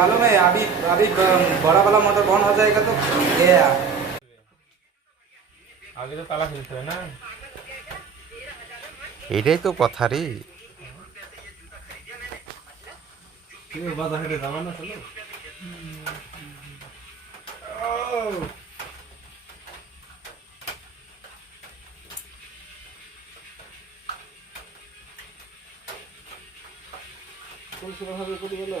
मालूम है अभी अभी बड़ा वाला मोटर बंद हो जाएगा तो गया। আগে তো তালা খেলতে হয় না। এটাই তো কথা রে। বাধা হেঁটে যাবা না চলো। কোন সময় হবে কত বলো?